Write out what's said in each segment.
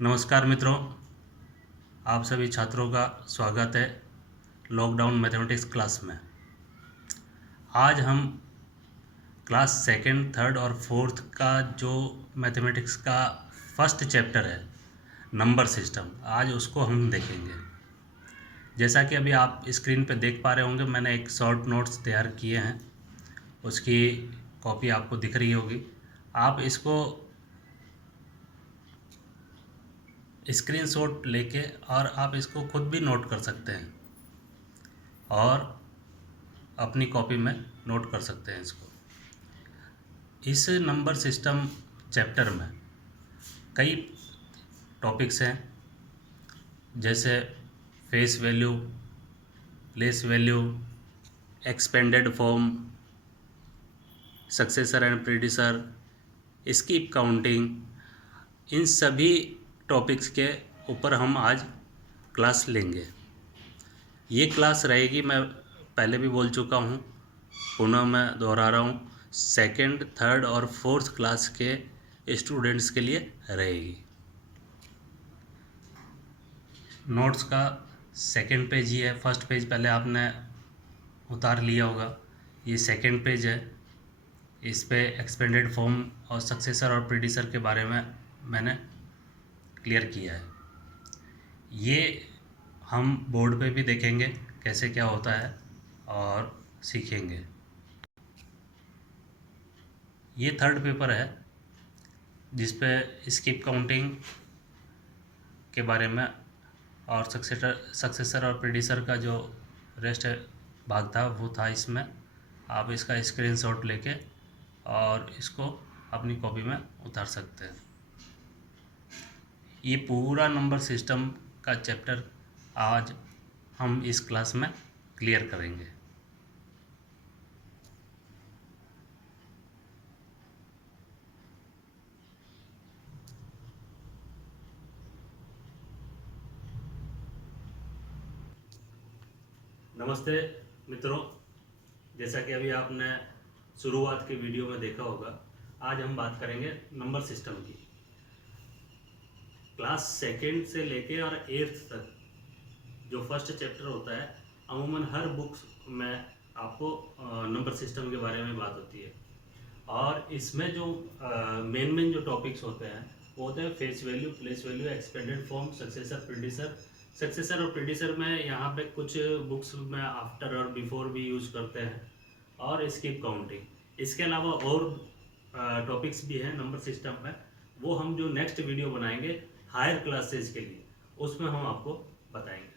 नमस्कार मित्रों, आप सभी छात्रों का स्वागत है लॉकडाउन मैथमेटिक्स क्लास में। आज हम क्लास सेकंड, थर्ड और फोर्थ का जो मैथमेटिक्स का फर्स्ट चैप्टर है नंबर सिस्टम, आज उसको हम देखेंगे। जैसा कि अभी आप स्क्रीन पे देख पा रहे होंगे, मैंने एक शॉर्ट नोट्स तैयार किए हैं, उसकी कॉपी आपको दिख रही होगी। आप इसको स्क्रीनशॉट लेके और आप इसको खुद भी नोट कर सकते हैं और अपनी कॉपी में नोट कर सकते हैं इसको। इस नंबर सिस्टम चैप्टर में कई टॉपिक्स हैं, जैसे face value, place value, expanded form, successor and predecessor, skip counting. इन सभी टॉपिक्स के ऊपर हम आज क्लास लेंगे। ये क्लास रहेगी, मैं पहले भी बोल चुका हूँ, पुनः मैं दोहरा रहा हूँ, सेकंड, थर्ड और फोर्थ क्लास के स्टूडेंट्स के लिए रहेगी। नोट्स का सेकंड पेज ही है, फर्स्ट पेज पहले आपने उतार लिया होगा, ये सेकंड पेज है। इस पे एक्सपेंडेड फॉर्म और सक्सेसर और प्रीडिसर के बारे में मैंने क्लियर किया है। ये हम बोर्ड पे भी देखेंगे कैसे क्या होता है और सीखेंगे। ये थर्ड पेपर है जिस पे स्किप काउंटिंग के बारे में और सक्सेसर और प्रीडिसर का जो रेस्ट भाग था वो था इसमें। आप इसका स्क्रीनशॉट लेके और इसको अपनी कॉपी में उतार सकते हैं। ये पूरा नंबर सिस्टम का चैप्टर आज हम इस क्लास में क्लियर करेंगे। नमस्ते मित्रों, जैसा कि अभी आपने शुरुआत के वीडियो में देखा होगा, आज हम बात करेंगे नंबर सिस्टम की। क्लास सेकंड से लेके और एट्थ तक जो फर्स्ट चैप्टर होता है, अमूमन हर बुक्स में आपको नंबर सिस्टम के बारे में बात होती है। और इसमें जो मेन जो टॉपिक्स होते हैं वो होते हैं face value, place value, expanded form, successor, predecessor. Successor और प्रीडिसर में यहाँ पे कुछ बुक्स में आफ्टर और बिफोर भी यूज करते हैं, और स्किप काउंटिंग। इसके अलावा और टॉपिक्स भी हैं नंबर सिस्टम में, वो हम जो नेक्स्ट वीडियो बनाएंगे हायर क्लासेस के लिए, उसमें हम आपको बताएंगे।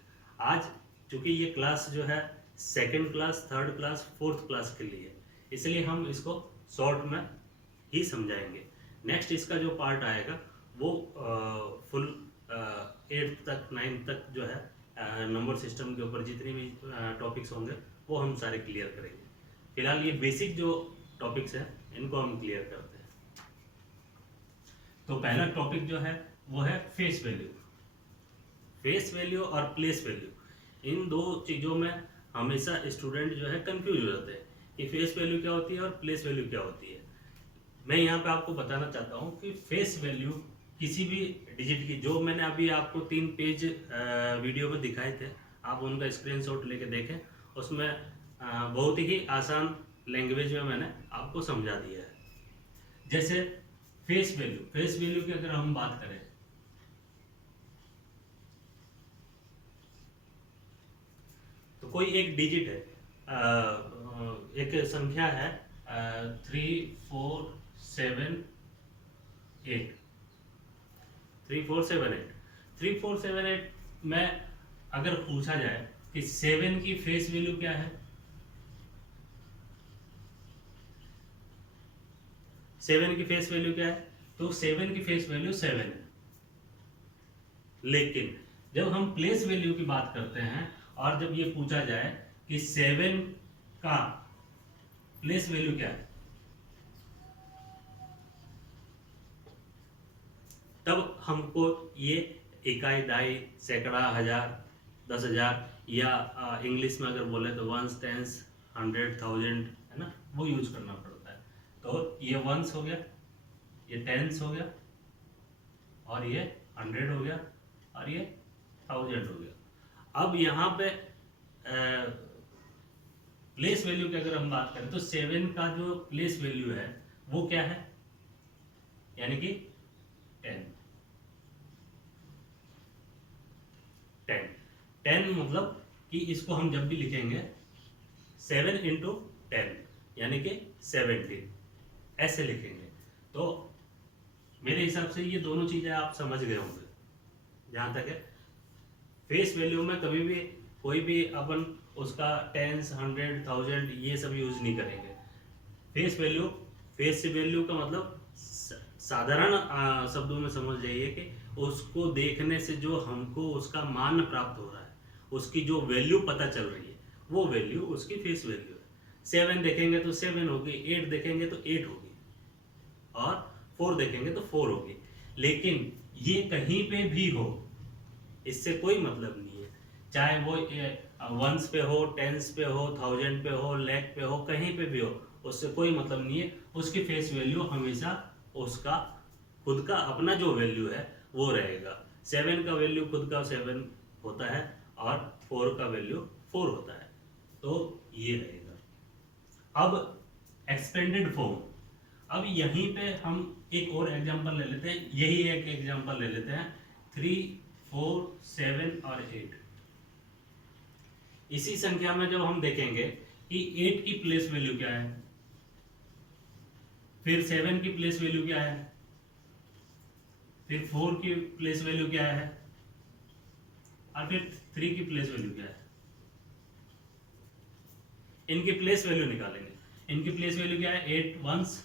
आज चूँकि ये क्लास जो है second class, third class, fourth class के लिए, इसलिए हम इसको शॉर्ट में ही समझाएंगे। नेक्स्ट इसका जो पार्ट आएगा वो फुल एट्थ तक, नाइन्थ तक जो है नंबर सिस्टम के ऊपर जितनी भी टॉपिक्स होंगे वो हम सारे क्लियर करेंगे। फिलहाल ये बेसिक जो टॉपिक्स हैं इनको हम क्लियर करते हैं। तो पहला टॉपिक जो है वो है फेस वैल्यू। फेस वैल्यू और प्लेस वैल्यू, इन दो चीज़ों में हमेशा स्टूडेंट जो है कंफ्यूज हो जाते हैं कि फेस वैल्यू क्या होती है और प्लेस वैल्यू क्या होती है। मैं यहाँ पे आपको बताना चाहता हूँ कि फेस वैल्यू किसी भी डिजिट की, जो मैंने अभी आपको 3 पेज वीडियो में दिखाए थे, आप उनका स्क्रीनशॉट लेके देखें। उसमें बहुत ही आसान लैंग्वेज में मैंने आपको समझा दिया है। जैसे फेस वैल्यू की अगर हम बात करें, तो कोई एक डिजिट है, एक संख्या है 3478, 3478। 3478 में अगर पूछा जाए कि 7 की फेस वैल्यू क्या है, 7 की फेस वैल्यू क्या है, तो 7 की फेस वैल्यू 7 है। लेकिन जब हम प्लेस वैल्यू की बात करते हैं और जब ये पूछा जाए कि 7 का प्लेस वैल्यू क्या है, तब हमको ये इकाई, दाई, सैकड़ा, हजार, 10,000, या इंग्लिश में अगर बोले तो वंस, टेंस, 100, 1000, है ना, वो यूज करना पड़ता है। तो ये वंस हो गया, ये टेंस हो गया और ये 100 हो गया और ये 1000 हो गया। अब यहाँ पे प्लेस वैल्यू की अगर हम बात करें तो 7 का जो प्लेस वैल्यू है वो क्या है, यानी कि 10। 10 मतलब कि इसको हम जब भी लिखेंगे 7 इंटू 10 यानी कि 70 ऐसे लिखेंगे। तो मेरे हिसाब से ये दोनों चीज़ें आप समझ गए होंगे। जहाँ तक है फेस वैल्यू में कभी भी कोई भी अपन उसका टेंस, 100, 1000 ये सब यूज नहीं करेंगे। फेस वैल्यू, फेस वैल्यू का मतलब साधारण शब्दों में समझ जाइए कि उसको देखने से जो हमको उसका मान प्राप्त हो रहा है, उसकी जो वैल्यू पता चल रही है, वो वैल्यू उसकी फेस वैल्यू है। 7 देखेंगे तो 7 होगी, 8 देखेंगे तो 8 होगी और 4 देखेंगे तो 4 होगी। लेकिन ये कहीं पे भी हो, इससे कोई मतलब नहीं है, चाहे वो वंस पे हो, टेंस पे हो, 1000 पे हो, लाख पे हो, कहीं पे भी हो, उससे कोई मतलब नहीं है। उसकी फेस वैल्यू हमेशा उसका खुद का अपना जो वैल्यू है वो रहेगा। 7 का वैल्यू खुद का 7 होता है और 4 का वैल्यू 4 होता है, तो ये रहेगा। अब एक्सपेंडेड फॉर्म, अब यहीं पे हम एक और एग्जांपल ले लेते हैं, यही एक एग्जांपल ले लेते हैं 3, 4, 7 और 8। इसी संख्या में जब हम देखेंगे कि 8 की प्लेस वैल्यू क्या है, फिर 7 की प्लेस वैल्यू क्या है, फिर 4 की प्लेस वैल्यू क्या है और फिर 3 की प्लेस वैल्यू क्या है, इनकी प्लेस वैल्यू निकालेंगे। इनकी प्लेस वैल्यू क्या है, 8 वंस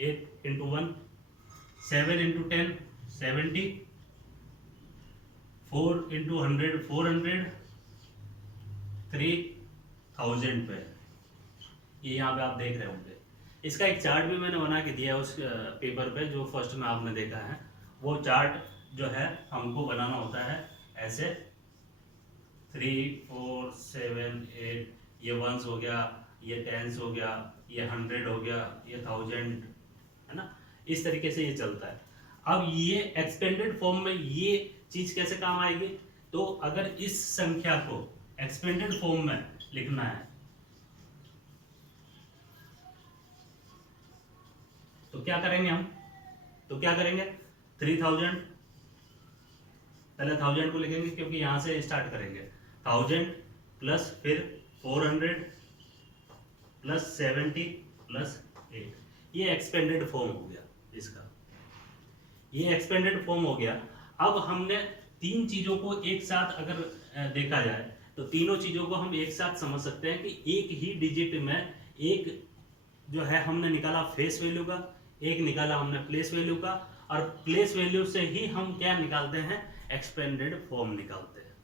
8 इंटू 1, 7 इंटू 10 70, 4 इंटू 100 400, 3000 पे। ये यहाँ पे आप देख रहे होंगे। इसका एक चार्ट भी मैंने बना के दिया है उस पेपर पे जो फर्स्ट में आपने देखा है। वो चार्ट जो है हमको बनाना होता है ऐसे 3, 4, 7, 8, ये वंस हो गया, ये टेंस हो गया, ये 100 हो गया, ये 1000 है ना, इस तरीके से ये चलता है। अब ये एक्सपेंडेड फॉर्म में ये चीज कैसे काम आएगी, तो अगर इस संख्या को एक्सपेंडेड फॉर्म में लिखना है तो क्या करेंगे हम, तो क्या करेंगे 3000, पहले 1000 को लिखेंगे क्योंकि यहां से स्टार्ट करेंगे, 1000 प्लस फिर 400 प्लस 70 प्लस 8, ये एक्सपेंडेड फॉर्म हो गया इसका, ये एक्सपेंडेड फॉर्म हो गया। अब हमने तीन चीजों को एक साथ अगर देखा जाए तो तीनों चीजों को हम एक साथ समझ सकते हैं कि एक ही डिजिट में एक जो है हमने निकाला फेस वैल्यू का, एक निकाला हमने प्लेस वैल्यू का, और प्लेस वैल्यू से ही हम क्या निकालते हैं, एक्सपेंडेड फॉर्म निकालते हैं।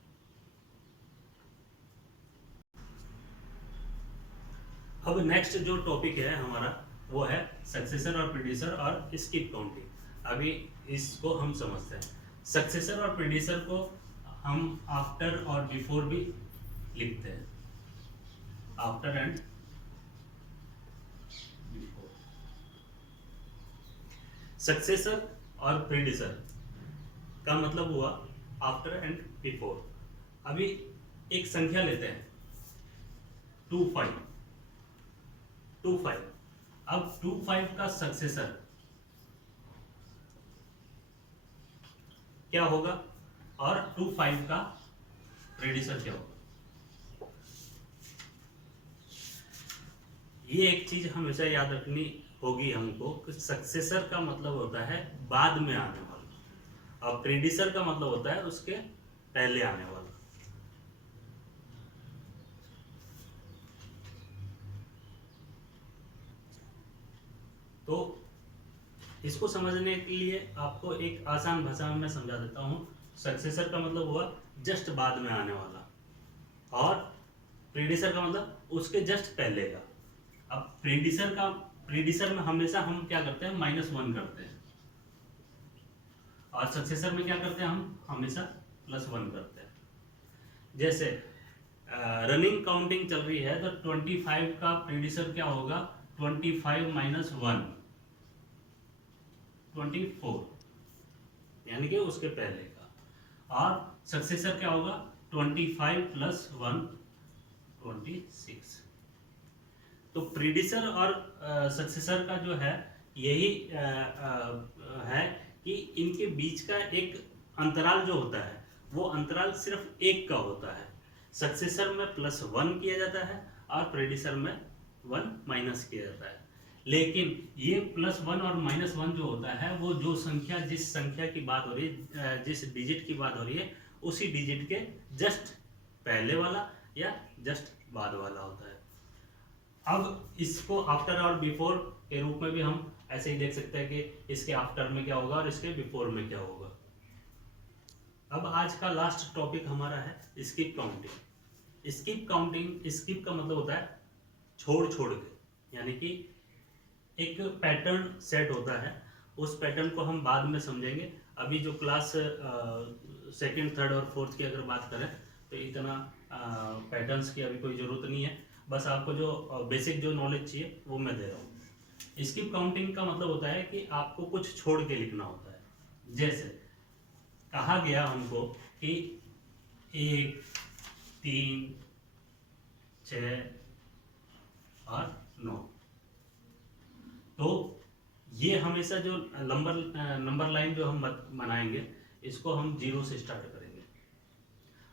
अब नेक्स्ट जो टॉपिक है हमारा वो है सक्सेसर और प्रीडिसर और स्किप काउंटिंग। अभी इसको हम समझते हैं। सक्सेसर और प्रीडिसर को हम आफ्टर और बिफोर भी लिखते हैं, आफ्टर एंड बिफोर। सक्सेसर और प्रीडिसर का मतलब हुआ आफ्टर एंड बिफोर। अभी एक संख्या लेते हैं 25। अब 25 का सक्सेसर क्या होगा और 25 का प्रीडिसर क्या होगा, ये एक चीज हमेशा याद रखनी होगी हमको कि सक्सेसर का मतलब होता है बाद में आने वाला और प्रीडिसर का मतलब होता है उसके पहले आने वाला। तो इसको समझने के लिए आपको एक आसान भाषा में मैं समझा देता हूँ। सक्सेसर का मतलब हुआ जस्ट बाद में आने वाला और प्रीडिसर का मतलब उसके जस्ट पहले का। अब प्रीडिसर में हमेशा हम क्या करते हैं, -1 करते हैं और सक्सेसर में क्या करते हैं, हम हमेशा +1 करते हैं। जैसे रनिंग काउंटिंग चल रही है तो 25 का प्रीडिसर क्या होगा, 25 - 1 24। यानी कि उसके पहले का। और सक्सेसर क्या होगा, 25 + 1 26। तो प्रीडिसर और सक्सेसर का जो है यही है कि इनके बीच का एक अंतराल जो होता है वो अंतराल सिर्फ एक का होता है। सक्सेसर में +1 किया जाता है और प्रेडिसर में 1 माइनस किया जाता है। लेकिन ये +1 और -1 जो होता है वो जो संख्या, जिस संख्या की बात हो रही है, जिस डिजिट की बात हो रही है, उसी डिजिट के जस्ट पहले वाला या जस्ट बाद वाला होता है। अब इसको आफ्टर और बिफोर के रूप में भी हम ऐसे ही देख सकते हैं कि इसके आफ्टर में क्या होगा और इसके बिफोर में क्या होगा। अब आज का लास्ट टॉपिक हमारा है skip counting. Skip counting, skip का मतलब होता है छोड़ छोड़ के, यानी कि एक पैटर्न सेट होता है, उस पैटर्न को हम बाद में समझेंगे। अभी जो क्लास सेकंड, थर्ड और फोर्थ की अगर बात करें तो इतना पैटर्न्स की अभी कोई ज़रूरत नहीं है, बस आपको जो बेसिक जो नॉलेज चाहिए वो मैं दे रहा हूँ। स्किप काउंटिंग का मतलब होता है कि आपको कुछ छोड़ के लिखना होता है। जैसे कहा गया हमको कि 1, 3, 6 और 9, तो ये हमेशा जो नंबर लाइन जो हम बनाएंगे इसको हम 0 से स्टार्ट करेंगे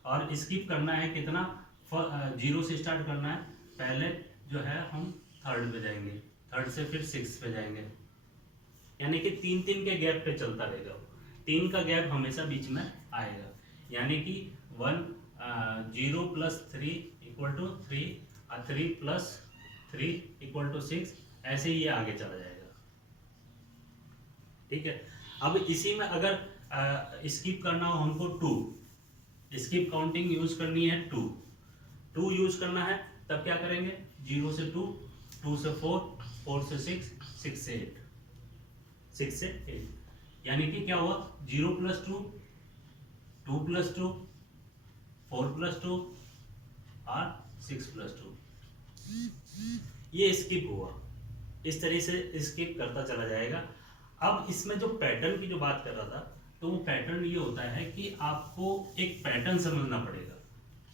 और स्किप करना है कितना, 0 से स्टार्ट करना है। पहले जो है हम थर्ड पे जाएंगे, थर्ड से फिर 6 पे जाएंगे, यानी कि 3-3 के गैप पे चलता रहेगा। 3 का गैप हमेशा बीच में आएगा, यानी कि 0 + 3 = 3 और 3 + 3 = 6, ऐसे ही ये आगे चला जाएगा। ठीक है। अब इसी में अगर स्किप करना हो हमको 2, स्किप काउंटिंग यूज करनी है 2 यूज करना है, तब क्या करेंगे, 0 से 2, 2 से 4, 4 से 6, 6 से 8, 6 से 8, यानी कि क्या हुआ, 0 + 2, 2 + 2, 4 + 2 और 6 + 2, ये स्किप हुआ। इस तरह से स्किप करता चला जाएगा। अब इसमें जो पैटर्न की जो बात कर रहा था, तो वो पैटर्न ये होता है कि आपको एक पैटर्न समझना पड़ेगा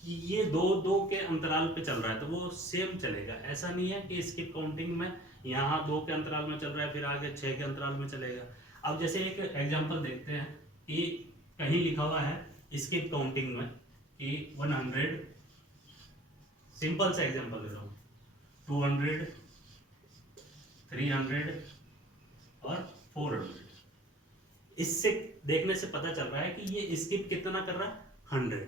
कि ये 2-2 के अंतराल पे चल रहा है तो वो सेम चलेगा। ऐसा नहीं है कि स्किप काउंटिंग में यहाँ 2 के अंतराल में चल रहा है फिर आगे 6 के अंतराल में चलेगा। अब जैसे एक एग्जांपल देखते हैं कि कहीं लिखा हुआ है स्किप काउंटिंग में कि 100, सिंपल सा एग्जांपल ले रहा हूँ, 200, 300 और 400। इससे देखने से पता चल रहा है कि ये स्किप कितना कर रहा है, 100।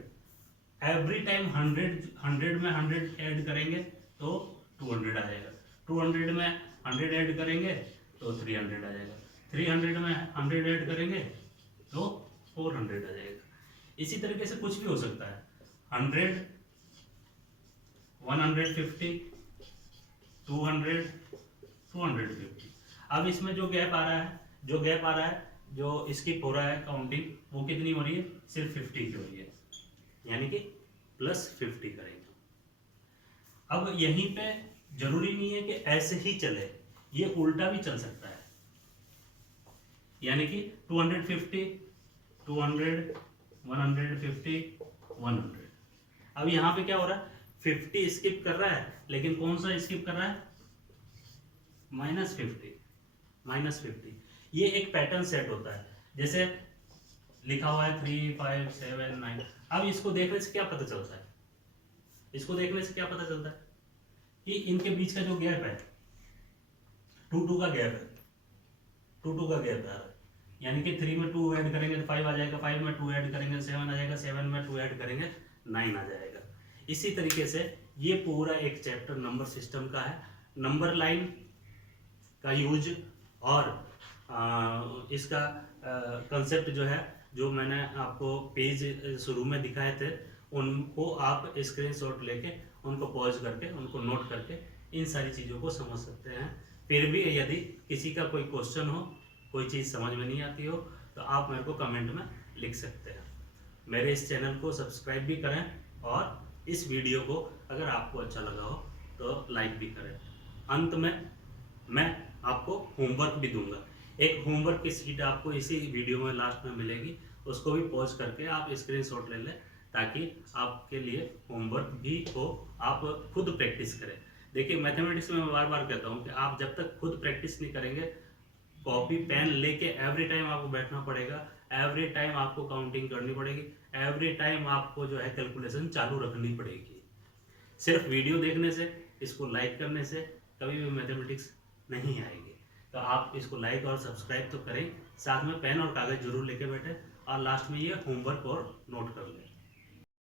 एवरी टाइम 100 में 100 ऐड करेंगे तो 200 आ जाएगा, 200 में 100 ऐड करेंगे तो 300 आ जाएगा, 300 में 100 ऐड करेंगे तो 400 आ जाएगा। इसी तरीके से कुछ भी हो सकता है, 100, 150, 200, 250। अब इसमें जो गैप आ रहा है, जो स्किप हो रहा है काउंटिंग, वो कितनी हो रही है, सिर्फ 50 की हो रही है, यानी कि +50 करेंगे। अब यहीं पे जरूरी नहीं है कि ऐसे ही चले, ये उल्टा भी चल सकता है, यानी कि 250, 200, 150, 100। अब यहाँ पे क्या हो रहा है, 50 स्किप कर रहा है, लेकिन कौन सा स्किप कर रहा है, -50। ये एक पैटर्न सेट होता है, जैसे लिखा हुआ है 3, 5, 7, 9। अब इसको देखने से क्या पता चलता है, कि इनके बीच का जो गैप है, 2 का गैप है, 2 का गैप है, यानी कि 3 में 2 ऐड करेंगे तो 5 आ जाएगा, 5 में 2 ऐड करेंगे 7 आ जाएगा, 7 में 2 ऐड करेंगे 9 आ जाएगा। इसी तरीके से ये पूरा एक चैप्टर नंबर सिस्टम का है। नंबर लाइन का यूज और इसका कंसेप्ट जो है, जो मैंने आपको पेज शुरू में दिखाए थे, उनको आप स्क्रीनशॉट लेके उनको पॉज करके उनको नोट करके इन सारी चीज़ों को समझ सकते हैं। फिर भी यदि किसी का कोई क्वेश्चन हो, कोई चीज़ समझ में नहीं आती हो, तो आप मेरे को कमेंट में लिख सकते हैं। मेरे इस चैनल को सब्सक्राइब भी करें और इस वीडियो को अगर आपको अच्छा लगा हो तो लाइक भी करें। अंत में मैं आपको होमवर्क भी दूंगा। एक होमवर्क की शीट आपको इसी वीडियो में लास्ट में मिलेगी, उसको भी पॉज करके आप स्क्रीनशॉट ले लें ताकि आपके लिए होमवर्क भी हो, आप खुद प्रैक्टिस करें। देखिए मैथमेटिक्स में मैं बार बार कहता हूँ कि आप जब तक खुद प्रैक्टिस नहीं करेंगे, कॉपी पेन लेके एवरी टाइम आपको बैठना पड़ेगा, एवरी टाइम आपको काउंटिंग करनी पड़ेगी, एवरी टाइम आपको जो है कैलकुलेशन चालू रखनी पड़ेगी। सिर्फ वीडियो देखने से, इसको लाइक करने से कभी भी मैथमेटिक्स नहीं आएगी। तो आप इसको लाइक और सब्सक्राइब तो करें, साथ में पेन और कागज़ जरूर लेके बैठे और लास्ट में ये होमवर्क और नोट कर लें।